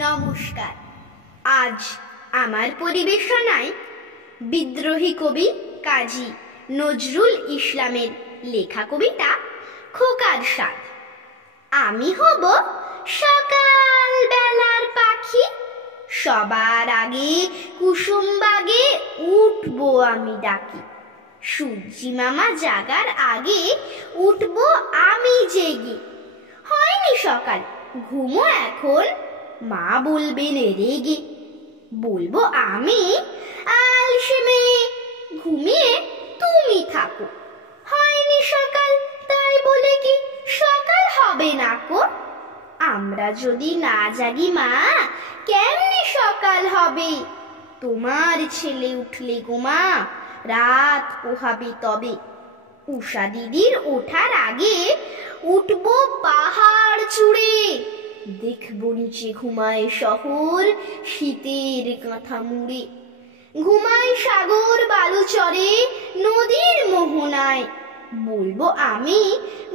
নমস্কার। আজ আমার পরিবেশনায় বিদ্রোহী কবি কাজী নজরুল ইসলামের লেখা কবিতা খোকার সাথ। আমি হব সকাল বেলার পাখি, সবার আগে কুসুম বাগে উঠবো আমি ডাকি। সূর্যি মামা জাগার আগে উঠবো আমি জেগে। হয়নি সকাল, ঘুমো এখন, মা বলবেন রেগে। বলবো আমি, আলসে মেয়ে, ঘুমিয়ে তুমি থাকো। হয়নি সকাল, তাই বলে কি সকাল হবে না কো? আমরা যদি না জাগি মা, কেমনে সকাল হবে? তোমার ছেলে উঠলে গো মা, রাত পোহাবে তবে। উষা দিদির ওঠার আগে উঠবো পাহাড় চূড়ে। দেখবো নিচে ঘুমায় শহর শীতের কাঁথা মুড়ে। ঘুমায় সাগর বালুচরে নদীর মোহনায়। বলবো আমি,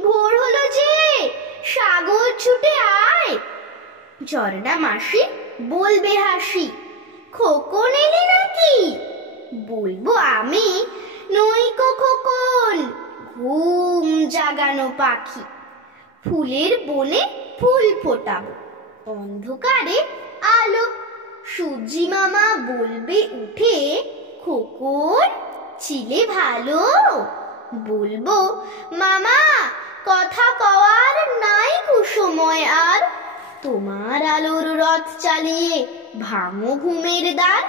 ভোর হলো যে, সাগর ছুটে আয়। ঝর্ণা মাসি বলবে হাসি, খোকন এলি নাকি? বলবো আমি, নইকো খোকন, ঘুম জাগানো পাখি। ফুলের বনে ফুল ফোটাবো, অন্ধকারে আলো। সূর্যি মামা বলবে উঠে, খোকন ছিলে ভালো। বলবো মামা, কথা কওয়ার নাই কুসময় আর। তোমার আলোর রথ চালিয়ে ভাঙো ঘুমের দ্বার।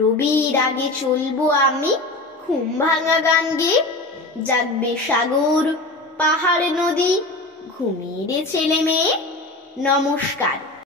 রবির আগে চলবো আমি ঘুম ভাঙা গান গেয়ে। জাগবে সাগর পাহাড় নদী, ঘুমিয়ে রে ছেলে মেয়ে। নমস্কার।